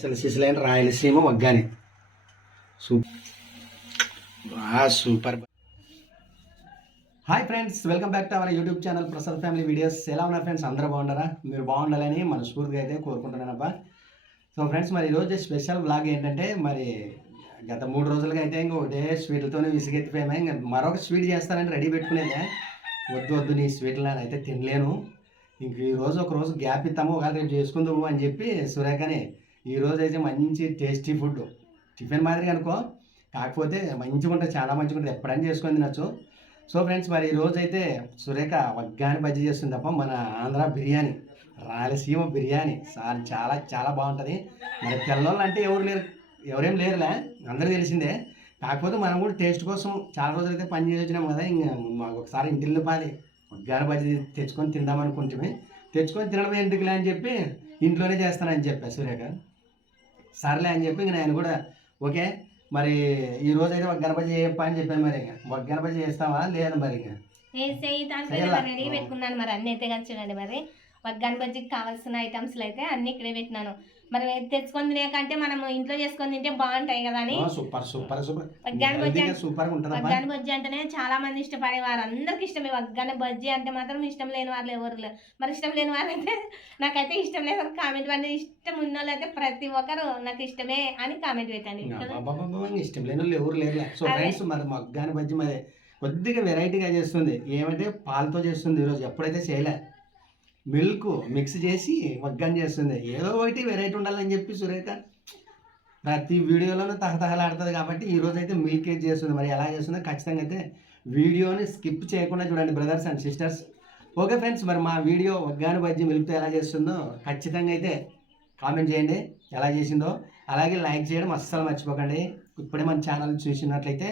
అసలు సిసలైన Rayalaseema vaggani super super. Hi friends welcome back to our YouTube channel Prasad family videos. ఎలా ఉన్నారు friends? అందరూ బాగున్నారా? మీరు బాగుండాలని మనస్ఫూర్తిగా అయితే కోరుకుంటున్నానబ్బా. సో ఫ్రెండ్స్ మరి ఈరోజు స్పెషల్ బ్లాగ్ ఏంటంటే మరి గత మూడు రోజులుగా అయితే ఇంకో ఒకటే స్వీట్లతోనే విసిగెత్తిపోయాము. ఇంకా మరొక స్వీట్ చేస్తానని రెడీ పెట్టుకునేదే. వద్దు వద్దు నీ స్వీట్లు నేను అయితే తినలేను. ఇంక ఈ రోజు ఒక రోజు గ్యాప్ ఇస్తాము ఒకవేళ రేపు చేసుకుందాము అని చెప్పి సురేఖని ఈరోజు అయితే మంచి టేస్టీ ఫుడ్. టిఫిన్ మాదిరి అనుకో. కాకపోతే మంచిగా ఉంటుంది చాలా మంచిగా ఉంటుంది. ఎప్పుడైనా చేసుకొని తినచ్చు. సో ఫ్రెండ్స్ మరి ఈ అయితే సురేఖ వగ్గాని బజ్జీ చేస్తుంది తప్ప మన ఆంధ్ర బిర్యానీ రాయలసీమ బిర్యానీ. సార్ చాలా చాలా బాగుంటుంది. మరి తెల్లోళ్ళు అంటే ఎవరు లేరు ఎవరేం లేరులే అందరూ తెలిసిందే. కాకపోతే మనం కూడా టేస్ట్ కోసం చాలా రోజులు అయితే పని చేసి వచ్చినాం కదా. ఇంకా మాకు ఒకసారి ఇంటిల్లు పాలి వగ్గాని బజ్జీ తెచ్చుకొని తిందాం అనుకుంటే తెచ్చుకొని తినడం ఎందుకులే అని చెప్పి ఇంట్లోనే చేస్తానని చెప్పా సురేఖ. సర్లే అని చెప్పి ఇంక నేను కూడా ఓకే మరి ఈ రోజు అయితే ఒక గణపతి చేయప్ప అని చెప్పాను మరి ఇంకా. ఒక గణపతి చేస్తావా లేదా మరి ఇంకా? రెడీ పెట్టుకున్నాను మరి అన్ని అయితే కదా చూడండి మరి. వగ్గాని బజ్జికి కావాల్సిన ఐటమ్స్ అయితే అన్ని ఇక్కడే పెట్టినాను. మరి తెచ్చుకొని తినేకంటే మనం ఇంట్లో చేసుకొని తింటే బాగుంటాయి కదా అని. ఓ, సూపర్ సూపర్ సూపర్. వగ్గాని బజ్జీ అంటేనే చాలా మంది ఇష్టపడేవారు అందరికి ఇష్టమే వగ్గాని బజ్జీ అంటే మాత్రం ఇష్టం లేని వాళ్ళు ఎవరు లేరు. మరి ఇష్టం లేని వారు అయితే నాకైతే ఇష్టం లేదు కామెంట్ పండి ఇష్టం ఉన్న వాళ్ళు అయితే ప్రతి ఒక్కరు నాకు ఇష్టమే అని కామెంట్ పెట్టండి. ఇష్టం లేని వాళ్ళు ఎవరు లేరు సో అదే. ఫ్రెండ్స్ మరి మగ్గాని బజ్జి మరి కొద్దిగా వెరైటీగా చేస్తుంది. ఏమంటే పాలతో చేస్తుంది ఈరోజు. ఎప్పుడైతే చేయలే. మిల్క్ మిక్స్ చేసి వగ్గాని చేస్తుంది. ఏదో ఒకటి వెరైటీ ఉండాలని చెప్పి సురేఖ ప్రతి వీడియోలోనూ తహతహలాడుతుంది కాబట్టి ఈ రోజు అయితే మిల్క్ కేక్ చేస్తుంది. మరి ఎలా చేస్తుందో ఖచ్చితంగా అయితే వీడియోని స్కిప్ చేయకుండా చూడండి brothers and sisters okay friends మరి మా వీడియో వగ్గాని బజ్జి మిల్క్తో ఎలా చేస్తుందో ఖచ్చితంగా అయితే కామెంట్ చేయండి. ఎలా చేసిందో అలాగే లైక్ చేయడం అస్సలు మర్చిపోకండి. ఇప్పుడే మన ఛానల్ చూసినట్లయితే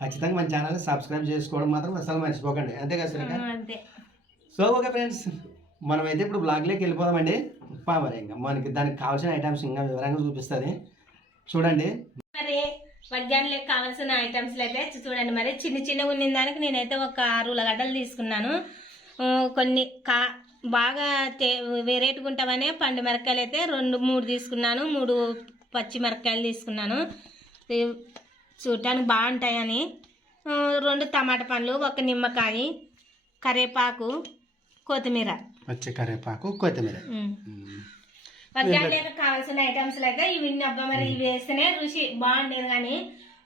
ఖచ్చితంగా మన ఛానల్ సబ్స్క్రైబ్ చేసుకోవడం మాత్రం అస్సలు మర్చిపోకండి. అంతే కదా సో ఓకే ఫ్రెండ్స్ మనమైతే ఇప్పుడు బ్లాగ్లోకి వెళ్ళిపోదామండి. ఉప్మా మరి ఇంకా మనకి దానికి కావాల్సిన ఐటమ్స్ ఇంకా వివరంగా చూపిస్తుంది. చూడండి. మరి వడ్గానిలోకి కావాల్సిన ఐటమ్స్ అయితే చూడండి మరి చిన్న చిన్నగా ఉన్న దానికి నేనైతే ఒక ఆరు గడ్డలు తీసుకున్నాను. కొన్ని కా బాగా వెరైటీగా ఉంటామనే పండు మిరపకాయలు అయితే రెండు మూడు తీసుకున్నాను. మూడు పచ్చి మిరపకాయలు తీసుకున్నాను. చూడటానికి బాగుంటాయని. రెండు టమాటా పండ్లు ఒక నిమ్మకాయ కరివేపాకు కొత్తిమీర. పచ్చి కరివేపాకు కొత్తిమీర. వడ్డానికి కావాల్సిన ఐటమ్స్ అయితే ఇవి అబ్బా మరి ఇవి వేస్తేనే రుచి బాగుండేది కానీ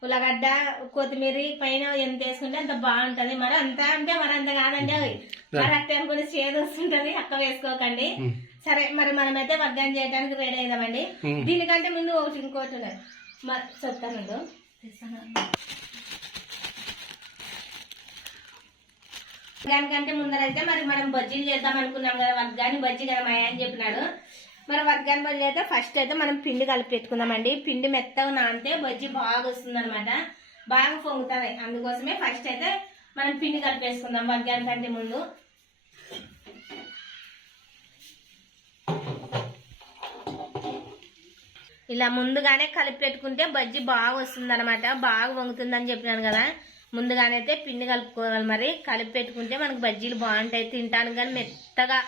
ఉల్లగడ్డ కొత్తిమీర పైన ఎంత వేసుకుంటే అంత బాగుంటది. మరి అంత అంటే మరి అంత కాదండి అవి. మరి అట్ట అనుకుని చేదు వస్తుంటది అక్క వేసుకోకండి. సరే మరి మనమైతే వడ్డాన్ని చేయడానికి రెడీ అయిదామండి. దీనికంటే ముందు ఒకటి ఇంకోటి ఉన్నది మరి చెప్తాను దానికంటే ముందరైతే మరి మనం బజ్జీలు చేద్దాం అనుకున్నాం కదా వగ్గాని బజ్జీ కదా మాయా అని చెప్పినాడు. మరి వగ్గాని బజ్జీ అయితే ఫస్ట్ అయితే మనం పిండి కలిపి పెట్టుకుందామండి. పిండి మెత్తగా నానితే బజ్జీ బాగా వస్తుంది అనమాట బాగా పొంగుతుంది. అందుకోసమే ఫస్ట్ అయితే మనం పిండి కలిపేసుకుందాం వగ్గాని కంటే ముందు. ఇలా ముందుగానే కలిపి పెట్టుకుంటే బజ్జీ బాగా వస్తుంది అనమాట బాగా వంగుతుందని చెప్పినాను కదా. ముందుగానే అయితే పిండి కలుపుకోవాలి మరి. కలిపి పెట్టుకుంటే మనకు బజ్జీలు బాగుంటాయి. తింటానికి కానీ మెత్తగా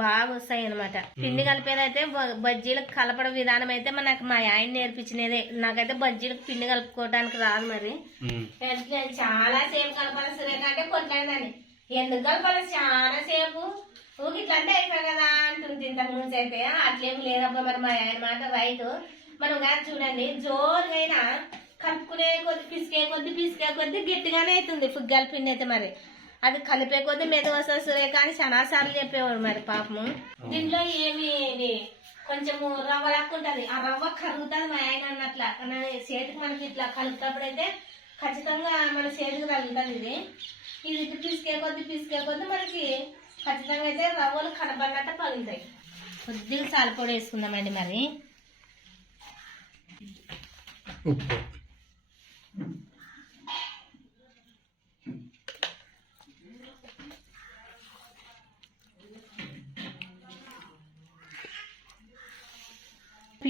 బాగా వస్తాయి అనమాట పిండి కలిపేదైతే బజ్జీలకు కలపడం విధానం అయితే మనకు మా ఆయన నేర్పించినదే. నాకైతే బజ్జీలకు పిండి కలుపుకోవడానికి రాదు మరి. నేను చాలా సేపు కలపాలి సురేఖ అంటే కొట్లాడదాన్ని ఎందుకు కలపాలి? చాలా సేపు. ఊకి ఇట్లా అంటే అయిపోయి కదా అంటుంది ఇంతకు ముందు అయితే. అట్లేం లేదబ్బా మరి మా ఆయన మాట రైట్. మనం కాదు చూడండి జోరుగైనా కలుపుకునే కొద్ది పిసికే కొద్ది పిసికే కొద్ది గట్టిగానే అవుతుంది ఫుగ్గాల పిండి అయితే మరి. అది కలిపే కొద్ది మీద వస్తుంది సురేఖ అని చాలా సార్లు చెప్పేవాడు మరి పాపము. దీంట్లో ఏమి ఇది కొంచెము రవ్వ లాక్కు ఉంటది ఆ రవ్వ కరుగుతుంది మా ఆయన అన్నట్ల. చేతికి మనకి ఇట్లా కలుపుతప్పుడు అయితే ఖచ్చితంగా మన చేతికి తగులుతుంది ఇది. ఇది ఇటు పిసికే కొద్ది పిసికే కొద్ది మనకి ఖచ్చితంగా అయితే రవ్వలు కనబడినట్టు పగులుతాయి. కొద్దిగా సాలపొడి వేసుకుందామండి మరి. ఉప్పు.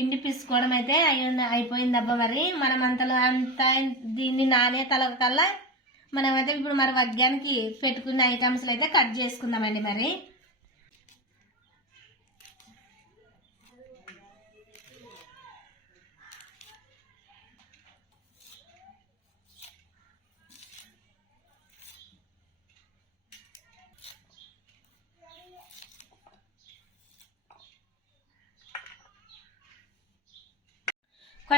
పిండి పిసుకోవడం అయితే అయ్యింది అయిపోయింది అబ్బా మరి. మనం అంతలో అంత దీన్ని నానే తలకల్లా మనమైతే ఇప్పుడు మరి వగ్గానికి పెట్టుకున్న ఐటమ్స్ అయితే కట్ చేసుకుందామండి మరి.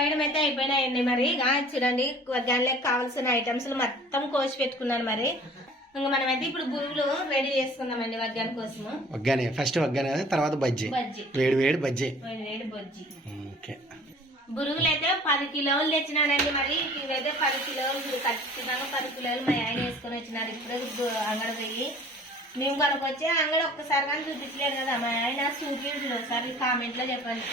కోయడం అయితే అయిపోయినాయండి మరి. చూడండి దానిలోకి కావాల్సిన ఐటమ్స్ మొత్తం కోసి పెట్టుకున్నాను మరి. ఇంకా మనమైతే ఇప్పుడు బురుగులు రెడీ చేసుకుందామండి వగ్గాని కోసము. వగ్గానే ఫస్ట్ వగ్గానే తర్వాత బజ్జీ. బజ్జి. వేడి వేడి బజ్జీ. వేడి వేడి బజ్జి. ఓకే. బురుగులు అయితే పది కిలోలు తెచ్చినాడండి మరి. ఇవైతే పది కిలోలు ఖచ్చితంగా పది కిలోలు మా ఆయన వేసుకొని వచ్చినారు. ఇప్పుడే అంగడి పోయి మేము కొనుక్కొచ్చి అంగడి ఒక్కసారి కానీ చూపించలేదు కదా మా ఆయన చూపించు ఒకసారి కామెంట్లో చెప్పండి.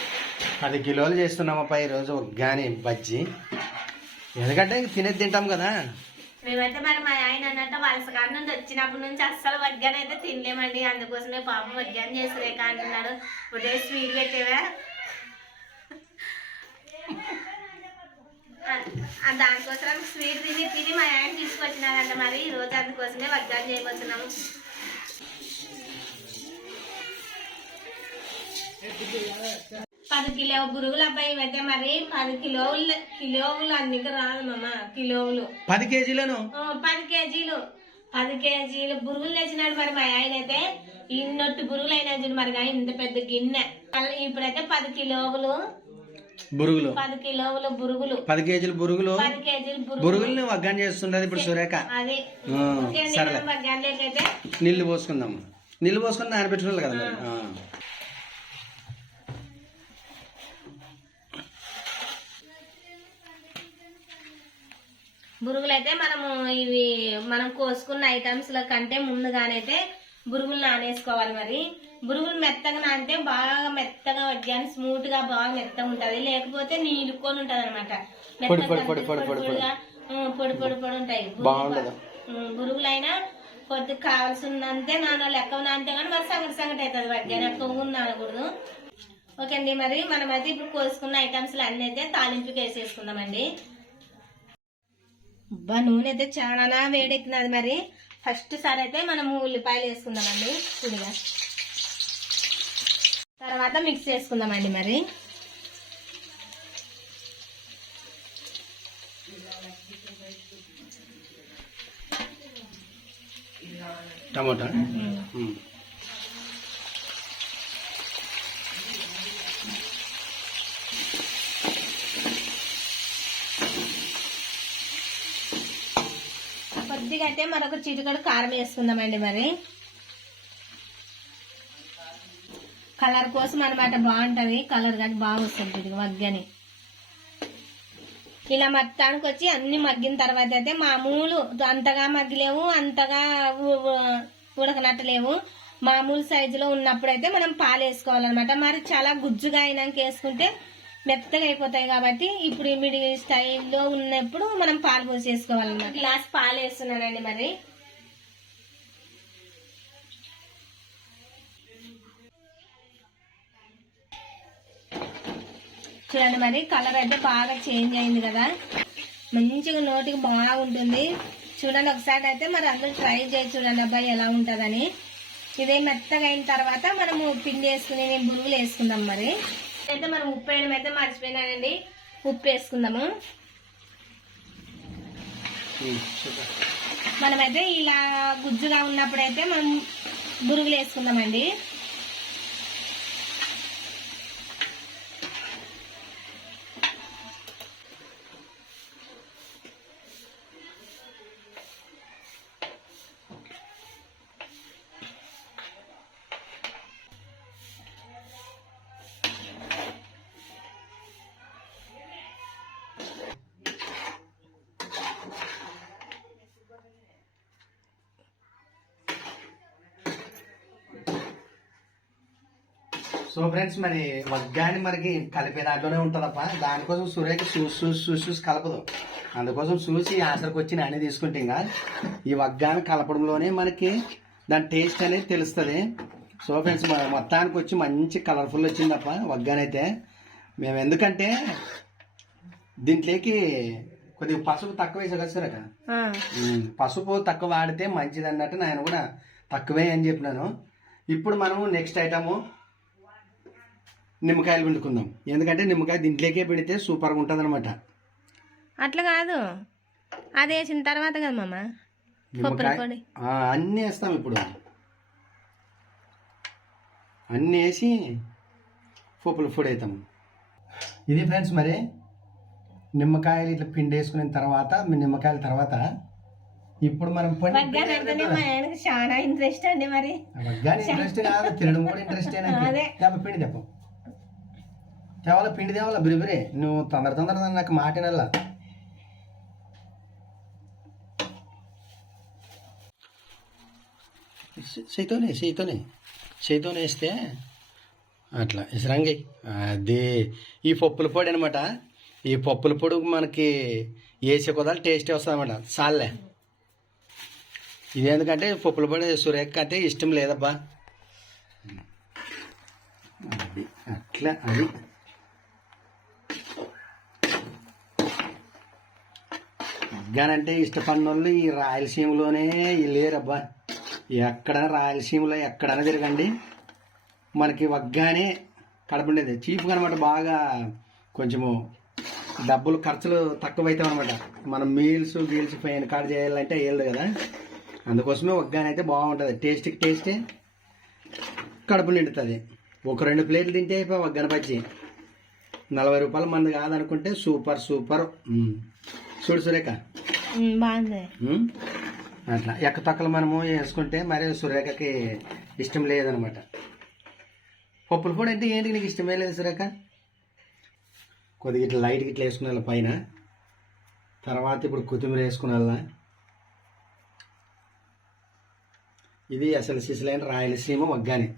పది కిలోలు చేస్తున్నామప్ప ఈరోజు వగ్గాని బజ్జీ. ఎందుకంటే తినేది తింటాం కదా. మేమైతే మరి మా ఆయన అన్నట్టు వలస కాడ నుంచి వచ్చినప్పటి నుంచి అస్సలు వగ్గాని అయితే తినలేమండి. అందుకోసమే పాపం వగ్గాని చేసలేక అంటున్నాడు. ఉదయం స్వీట్ పెట్టేవా? దానికోసం స్వీట్ తిని తిని మా ఆయన తీసుకొచ్చినారంట మరి. ఈ రోజు అందుకోసమే వగ్గాని చేయబోతున్నాము. పది కిలో బురుగులు అబ్బాయి ఇవైతే మరి పది కిలోలు కిలోలు అన్నికి రాదు మామ కిలోలు. పది కేజీలను? పది కేజీలు. పది కేజీలు బురుగులు తెచ్చినాడు మరి మా ఆయన అయితే. ఇన్నొట్టు బురుగులు అయినా చూడు మరి ఆయన ఇంత పెద్ద గిన్నె. ఇప్పుడైతే పది కిలోలు. బురుగులు పది కిలోలు బురుగులు పది కేజీలు బురుగులు పది కేజీలు బురుగులు బురుగుల్ని వగ్గాని చేస్తుండదు ఇప్పుడు సురేఖ మధ్యాహ్నంకైతే నీళ్ళు పోసుకుందాం. నీళ్ళు పోసుకుని నానబెట్టుకోవాలి కదా బురుగులు అయితే మనము ఇవి మనం కోసుకున్న ఐటమ్స్ ల కంటే ముందుగానైతే బురుగులు నానేసుకోవాలి మరి. బురుగులు మెత్తగా నానితే బాగా మెత్తగా వడ్డాను స్మూత్గా బాగా మెత్తగా ఉంటది. లేకపోతే నీళ్ళుకొని ఉంటది అనమాట పొడి, పొడి, పొడి, పొడి, పొడి, పొడి. ఉంటాయి. బురుగులైనా కొద్ది కావాల్సిందంతే నాన్న లెక్క నానితే కానీ మరి సంగటి సంగటి అవుతుంది వడ్డాను. ఎక్కువ నానకూడదు. ఓకే అండి మరి మనమైతే ఇప్పుడు కోసుకున్న ఐటమ్స్ అన్ని అయితే తాలింపుకి వేసేసుకుందామండి. అబ్బా నూనె అయితే చాలా వేడెక్కినది మరి. ఫస్ట్ సారి అయితే మనం ఉల్లిపాయలు వేసుకుందామండి. చూడగా. తర్వాత మిక్స్ చేసుకుందామండి మరి. టమోటా? కొద్దిగా అయితే మరొక చిటికడు కారం వేసుకుందామండి మరి. కలర్ కోసం అనమాట బాగుంటుంది. కలర్ కానీ బాగా వస్తుంది ఇది వగ్గని ఇలా మొత్తానికి వచ్చి అన్ని మగ్గిన తర్వాత అయితే మామూలు అంతగా మగ్గిలేవు అంతగా ఉడకనట్టలేవు. మామూలు సైజులో ఉన్నప్పుడు అయితే మనం పాలు వేసుకోవాలన్నమాట. మరి చాలా గుజ్జుగా అయినాక వేసుకుంటే మెత్తగా అయిపోతాయి కాబట్టి ఇప్పుడు ఇమిడి స్టైల్లో ఉన్నప్పుడు మనం పాలు పోసేసుకోవాలన్నమాట. గ్లాస్ పాలు వేస్తున్నానండి మరి. చూడండి మరి కలర్ అయితే బాగా చేంజ్ అయింది కదా. మంచిగా నోటికి బాగుంటుంది. చూడండి ఒకసారి అయితే మరి అందరూ ట్రై చేసి చూడండి అబ్బాయి ఎలా ఉంటుందని. ఇదే మెత్తగా అయిన తర్వాత మనము పిండి వేసుకుని బురుగులు వేసుకుందాం మరి. అయితే మనం ఉప్పు వేయడం అయితే మర్చిపోయినానండి. ఉప్పు వేసుకుందాము. మనమైతే ఇలా గుజ్జుగా ఉన్నప్పుడైతే మనం బురుగులు వేసుకుందామండి సో ఫ్రెండ్స్ మరి వగ్గాని మనకి కలిపే దాంట్లోనే ఉంటుందప్ప? దానికోసం సురేఖ చూసి చూసి చూసి చూసి కలపదు. అందుకోసం చూసి ఆసరికి వచ్చి నానే తీసుకుంటే ఇంకా ఈ వగ్గాని కలపడంలోనే మనకి దాని టేస్ట్ అనేది తెలుస్తుంది. సో ఫ్రెండ్స్ మొత్తానికి వచ్చి మంచి కలర్ఫుల్ వచ్చిందప్ప వగ్గానైతే. మేము ఎందుకంటే దీంట్లోకి కొద్దిగా పసుపు తక్కువ వేసా కదా సురేఖ ఉమ్, పసుపు తక్కువ వాడితే మంచిది అన్నట్టు నేను కూడా తక్కువే అని చెప్పినాను. ఇప్పుడు మనము నెక్స్ట్ ఐటము నిమ్మకాయలు పిండుకుందాం. ఎందుకంటే నిమ్మకాయ దీంట్లోకే పెడితే సూపర్గా ఉంటుంది అనమాట అట్లా కాదు. అది వేసిన తర్వాత కదా మామ. నిమ్మకాయ అన్నీ వేస్తాం ఇప్పుడు. అన్నీ వేసి పప్పులు పొడి అవుతాం ఇది ఫ్రెండ్స్ మరి నిమ్మకాయలు ఇట్లా పిండి వేసుకున్న తర్వాత మీ నిమ్మకాయల తర్వాత ఇప్పుడు మనం చాలా ఇంట్రెస్ట్ అండి మరి. ఇంట్రెస్ట్ కాదు తినడం కూడా ఇంట్రెస్ట్. పిండి తెప్ప. తేవాల పిండి తేవాల బిరిబిరి నువ్వు తొందర తొందర నాకు మాట నెల చేయితోనే చేయితోనే చేయితోనే వేస్తే అట్లా ఇసరంగి అది ఈ పప్పుల పొడి అనమాట ఈ పప్పుల పొడి మనకి వేసే కుదాలు టేస్ట్ వస్తుంది అనమాట చాలే ఇది ఎందుకంటే పప్పుల పొడి సురేఖ అంటే ఇష్టం లేదబ్బా. అది అట్లా అది. మగ్గానంటే ఇష్టపడిన వాళ్ళు ఈ రాయలసీమలోనే లేరబ్బా. ఎక్కడ రాయలసీమలో ఎక్కడైనా తిరగండి. మనకి వగ్గానే కడపండేది. చీప్గా అనమాట బాగా కొంచెము డబ్బులు ఖర్చులు తక్కువ అనమాట మనం మీల్స్ గీల్స్ పైన కాడ చేయాలంటే వేయలేదు కదా. అందుకోసమే వగ్గానే బాగుంటుంది. టేస్ట్కి టేస్టే కడుపు నిండుతుంది. ఒక రెండు ప్లేట్లు తింటే అయిపోయి వగ్గన పచ్చి నలభై రూపాయల మంది కాదనుకుంటే సూపర్ సూపర్. చూడు సురేఖ బాగుంది. అట్లా. ఎక్కతక్కల మనము వేసుకుంటే మరి సురేఖకి ఇష్టం లేదనమాట. పప్పుల పొడి అంటే ఏంటి నీకు ఇష్టమే లేదు సురేఖ? కొద్దిగా ఇట్లా లైట్ ఇట్లా వేసుకున్నా పైన. తర్వాత ఇప్పుడు కొత్తిమీర వేసుకున్నా ఇది అసలు సిసలైన రాయలసీమ వగ్గాని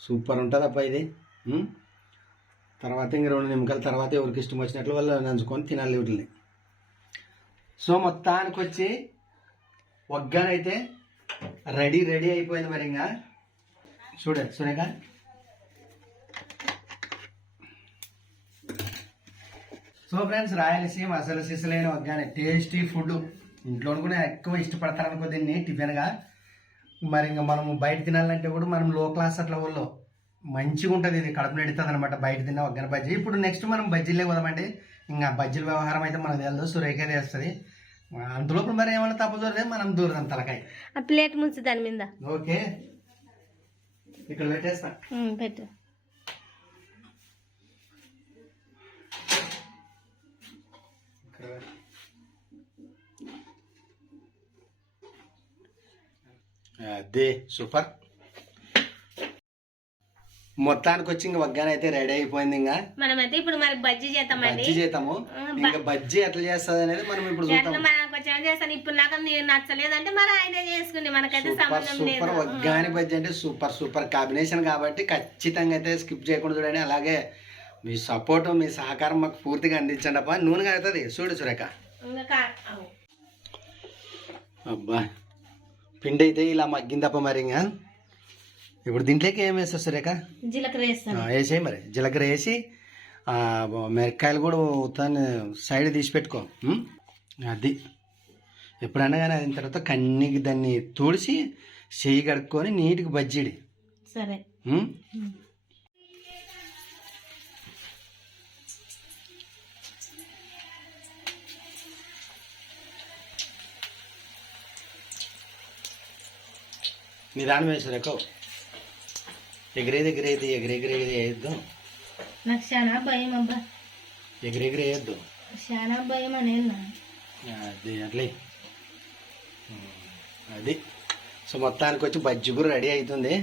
సూపర్ ఉంటుంది అప్ప ఇది. తర్వాత ఇంక రెండు నిమ్మకాయల తర్వాత ఎవరికి ఇష్టం వచ్చినట్లు వాళ్ళు నంచుకొని తినాలి వీటిని సో మొత్తానికి వచ్చి వగ్గానైతే రెడీ రెడీ అయిపోయింది మరి ఇంకా. చూడ సురేఖ. సో ఫ్రెండ్స్ రాయలసీమ అసలు సిసలైన ఒగ్గానే టేస్టీ ఫుడ్. ఇంట్లో కూడా ఎక్కువ ఇష్టపడతారు అనుకో దీన్ని టిఫిన్గా. మరి ఇంకా మనము బయట తినాలంటే కూడా మనం లో క్లాస్ అట్లా వాళ్ళు మంచిగా ఉంటుంది. ఇది కడుపు నిడుతుంది అనమాట బయట తిన్న వగ్గన బజ్జీ. ఇప్పుడు నెక్స్ట్ మనం బజ్జీలే పోదామండి. ఇంకా బజ్జీల వ్యవహారం అయితే మనకు తెలియదు సురేఖ వేస్తుంది అంతలోపు మరి ఏమైనా తప్పదూరదే మనం దూరదాం తలకాయ. ఆ ప్లేట్ ముంచు దాని మీద. ఓకే. ఇక్కడ పెట్టేస్తా. ఉమ్, పెట్టు. ఇక్కడ పెట్టు. అదే సూపర్. మొత్తానికి వచ్చి ఇంకా వగ్గాన అయితే రెడీ అయిపోయింది ఇంకా మనమైతే ఇప్పుడు మరి బజ్జీ చేద్దామండి బజ్జీ చేద్దాము ఇంకా బజ్జీ ఎట్లా చేస్తుంది అనేది మనం ఇప్పుడు చూద్దాం. మనకు చేస్తాను ఇప్పుడు నాకు నేను నచ్చలేదంటే మరి ఆయనే చేసుకుని మనకైతే సూపర్ సంబంధం లేదు. సూపర్ వగ్గాని బజ్జీ అంటే సూపర్ సూపర్ కాంబినేషన్ కాబట్టి ఖచ్చితంగా అయితే స్కిప్ చేయకుండా చూడండి. అలాగే మీ సపోర్ట్ మీ సహకారం మాకు పూర్తిగా అందించండి అబ్బా. నూనెగా అవుతుంది చూడు సురేఖ. అబ్బా. పిండి అయితే ఇలా మగ్గిందప్ప మరి ఇంకా ఇప్పుడు దీంట్లోకి ఏం వేస్తా సురేఖ జీలకర్ర వేస్తాను. వేసేయి మరి. జీలకర్ర వేసి ఆ, మిరపకాయలు కూడా ఉత్తాన్ని సైడ్ తీసి పెట్టుకో? అది. ఎప్పుడైనా కానీ అయిన తర్వాత కన్నీకి దాన్ని తుడిచి చెయ్యి కడుక్కొని నీట్గా బజ్జీడి. సరే? నిదానం వేసారు ఎగిరేది ఎగిరేది ఎగిరెగిరేది వేయద్దు. నాకు చాలా భయం అబ్బా. ఎగిరెగిరి వేయద్దు. చాలా భయం అనేది అది అట్లే. అది. సో మొత్తానికి వచ్చి బజ్జి కూడా రెడీ అవుతుంది.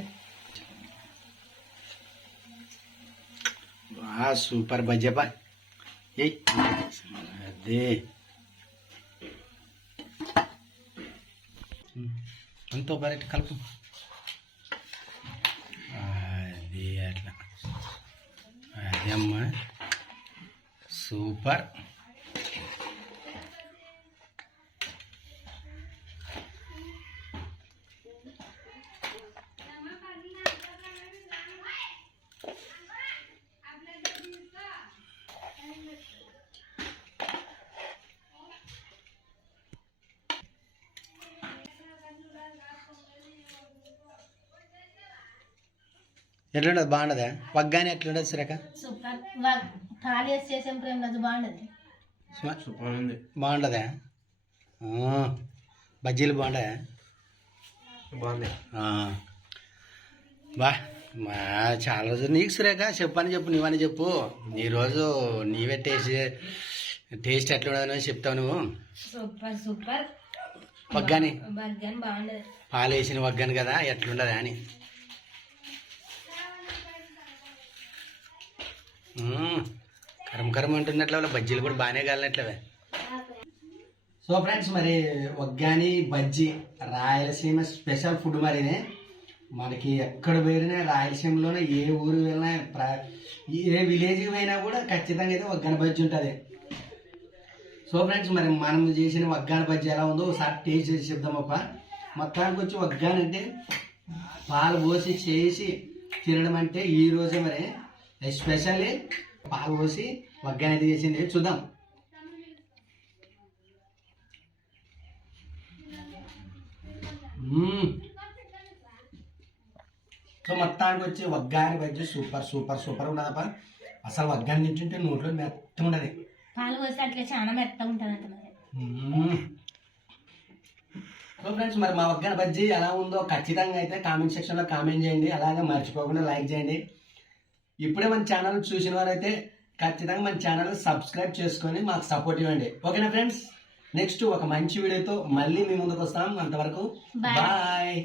బా సూపర్ బజ్జీ బా ఏయ్. అదే. అంతా బయట కలుపు అది అట్లా అదే అమ్మా సూపర్ ఎట్లుండదు? బాగుండదా? వగ్గాని ఎట్లుండదు సురేఖ? సూపర్. వా- తాళి వేసి చేసే ప్రేమ రాజు బాగుండదు బాగుండదా? ఆ, బజ్జీలు బాగుండదా బాగుంది. ఆ. బా మా చాలా రోజులు నీకు సురేఖ చెప్పని చెప్పు నీవని చెప్పు. ఈరోజు నీవే టేస్ట్ టేస్ట్ ఎట్లా ఉండదో చెప్తావు నువ్వు. Super super. వగ్గాని బాగుండదు. పాలు వేసిన వగ్గాను కదా ఎట్లుండదా అని. కరం కరం అంటున్నట్లు బజ్జీలు కూడా బాగానే కాలినట్లవే. సో ఫ్రెండ్స్ మరి వగ్గాని బజ్జీ రాయలసీమ స్పెషల్ ఫుడ్ మరినే. మనకి ఎక్కడ పోయినా రాయలసీమలోనే ఏ ఊరు వెళ్ళినా ప్ర ఏ విలేజ్కి పోయినా కూడా ఖచ్చితంగా అయితే ఒగ్గాని బజ్జీ ఉంటుంది. సో ఫ్రెండ్స్ మరి మనం చేసిన ఒగ్గాని బజ్జీ ఎలా ఉందో ఒకసారి టేస్ట్ చేసి చెప్దామప్ప మొత్తానికి వచ్చి ఒగ్గాని అంటే పాలు పోసి చేసి తినడం అంటే ఈ రోజే మరి. ఎస్పెషల్లీ పాలు పోసి వగ్గాని అయితే చేసింది. చూద్దాం. సో మొత్తానికి వచ్చి వగ్గాని బజ్జీ సూపర్ సూపర్ సూపర్ ఉండదప్ప అసలు వగ్గాని తింటుంటే నోట్లో మెత్త ఉండదు పాలు పోస్తే అట్లా చాలా మెత్తగా ఉంటుంది. సో ఫ్రెండ్స్ మరి మా వగ్గన బజ్జీ ఎలా ఉందో ఖచ్చితంగా అయితే కామెంట్ సెక్షన్లో కామెంట్ చేయండి. అలాగే మర్చిపోకుండా లైక్ చేయండి. ఇప్పుడే మన ఛానల్ చూసిన వారైతే ఖచ్చితంగా మన ఛానల్ సబ్స్క్రైబ్ చేసుకొని మాకు సపోర్ట్ ఇవ్వండి. ఓకేనా ఫ్రెండ్స్ నెక్స్ట్ ఒక మంచి వీడియోతో మళ్ళీ మీ ముందుకు వస్తాం. అంతవరకు. బాయ్